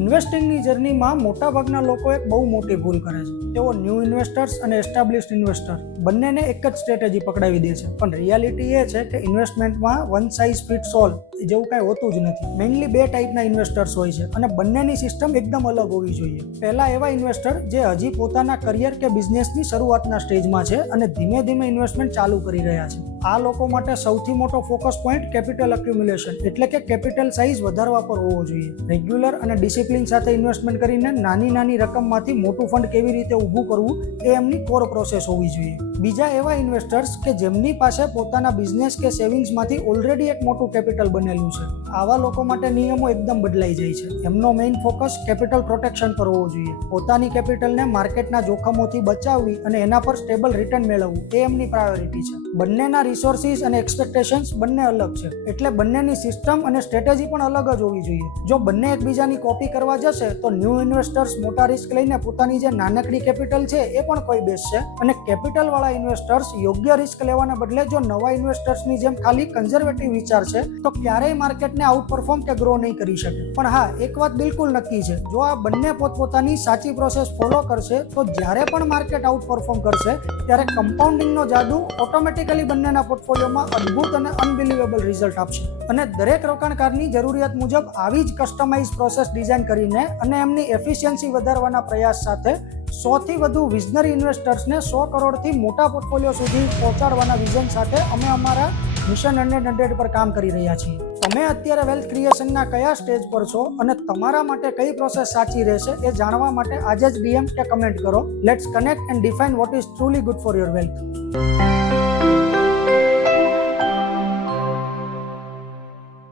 ઇન્વેસ્ટિંગની જર્નીમાં મોટાભાગના લોકો એક બહુ મોટી ભૂલ કરે છે. તેઓ ન્યૂ ઇન્વેસ્ટર્સ અને એસ્ટાબ્લિશ્ડ ઇન્વેસ્ટર બંનેને એક જ સ્ટ્રેટેજી પકડાવી દે છે. પણ રિયાલિટી એ છે કે ઇન્વેસ્ટમેન્ટમાં વન સાઇઝ ફિટ્સ ઓલ જેવું કાંઈ હોતું જ નથી. મેઇનલી બે ટાઈપના ઇન્વેસ્ટર્સ હોય છે અને બંનેની સિસ્ટમ એકદમ અલગ હોવી જોઈએ. પહેલા એવા ઇન્વેસ્ટર જે હજી પોતાના કરિયર કે બિઝનેસની શરૂઆતના સ્ટેજમાં છે અને ધીમે ધીમે ઇન્વેસ્ટમેન્ટ ચાલુ કરી રહ્યા છે. આ લોકો માટે સૌથી મોટો ફોકસ પોઈન્ટ કેપિટલ એક્યુમ્યુલેશન એટલે કે કેપિટલ સાઇઝ વધારવા પર હોવો જોઈએ. રેગ્યુલર અને ડિસિપ્લિન સાથે ઇન્વેસ્ટમેન્ટ કરીને નાની નાની રકમમાંથી મોટું ફંડ કેવી રીતે ઊભું કરવું એ એમની કોર પ્રોસેસ હોવી જોઈએ. બીજા એવા ઇન્વેસ્ટર્સ કે જેમની પાસે પોતાના બિઝનેસ કે સેવિંગ્સમાંથી ઓલરેડી એક મોટું કેપિટલ બનેલું છે. આવા લોકો માટે નિયમો એકદમ બદલાઈ જાય છે. એમનો મેઇન ફોકસ કેપિટલ પ્રોટેક્શન પર હોવો જોઈએ. પોતાની કેપિટલને માર્કેટના જોખમોથી બચાવવી અને એના પર સ્ટેબલ રિટર્ન મેળવવું એ એમની પ્રાયોરિટી છે. બંનેના રિસોર્સિસ અને એક્સપેક્ટેશન્સ બંને અલગ છે, એટલે બંનેની સિસ્ટમ અને સ્ટ્રેટેજી પણ અલગ જ હોવી જોઈએ. જો બંને એકબીજાની કોપી કરવા જશે તો ન્યૂ ઇન્વેસ્ટર્સ મોટા રિસ્ક લઈને પોતાની જે નાનકડી કેપિટલ છે એ પણ કોઈ બેસશે અને કેપિટલ વાળા ઇન્વેસ્ટર્સ યોગ્ય રિસ્ક લેવાને બદલે જો નવા ઇન્વેસ્ટર્સની જેમ ખાલી કન્ઝર્વેટિવ વિચાર છે તો ક્યારેય માર્કેટને આઉટ પરફોર્મ કે ગ્રો નહીં કરી શકે. પણ હા, એક વાત બિલકુલ નક્કી છે, જો આ બંને પોતપોતાની સાચી પ્રોસેસ ફોલો કરશે તો જ્યારે પણ માર્કેટ આઉટ પરફોર્મ કરશે ત્યારે કમ્પાઉન્ડિંગનો જાદુ ઓટોમેટિકલી બંનેના પોર્ટફોલિયોમાં અદ્ભુત અને અનબિલીવેબલ રિઝલ્ટ આપશે. અને દરેક રોકાણકારની જરૂરિયાત મુજબ આવી જ કસ્ટમાઇઝ પ્રોસેસ ડિઝાઇન કરીને અને એમની એફિશિયન્સી વધારવાના પ્રયાસ સાથે 100 થી વધુ વિઝનરી ઇન્વેસ્ટર્સને 100 કરોડથી મોટા પોર્ટફોલિયો સુધી પહોંચાડવાના વિઝન સાથે અમે અમારા મિશન 100 પર કામ કરી રહ્યા છીએ. તમે અત્યારે વેલ્થ ક્રિએશનના કયા સ્ટેજ પર છો અને તમારા માટે કઈ પ્રોસેસ સાચી રહેશે એ જાણવા માટે આજે જ DM કે કમેન્ટ કરો. Let's connect and define what is truly good for your wealth.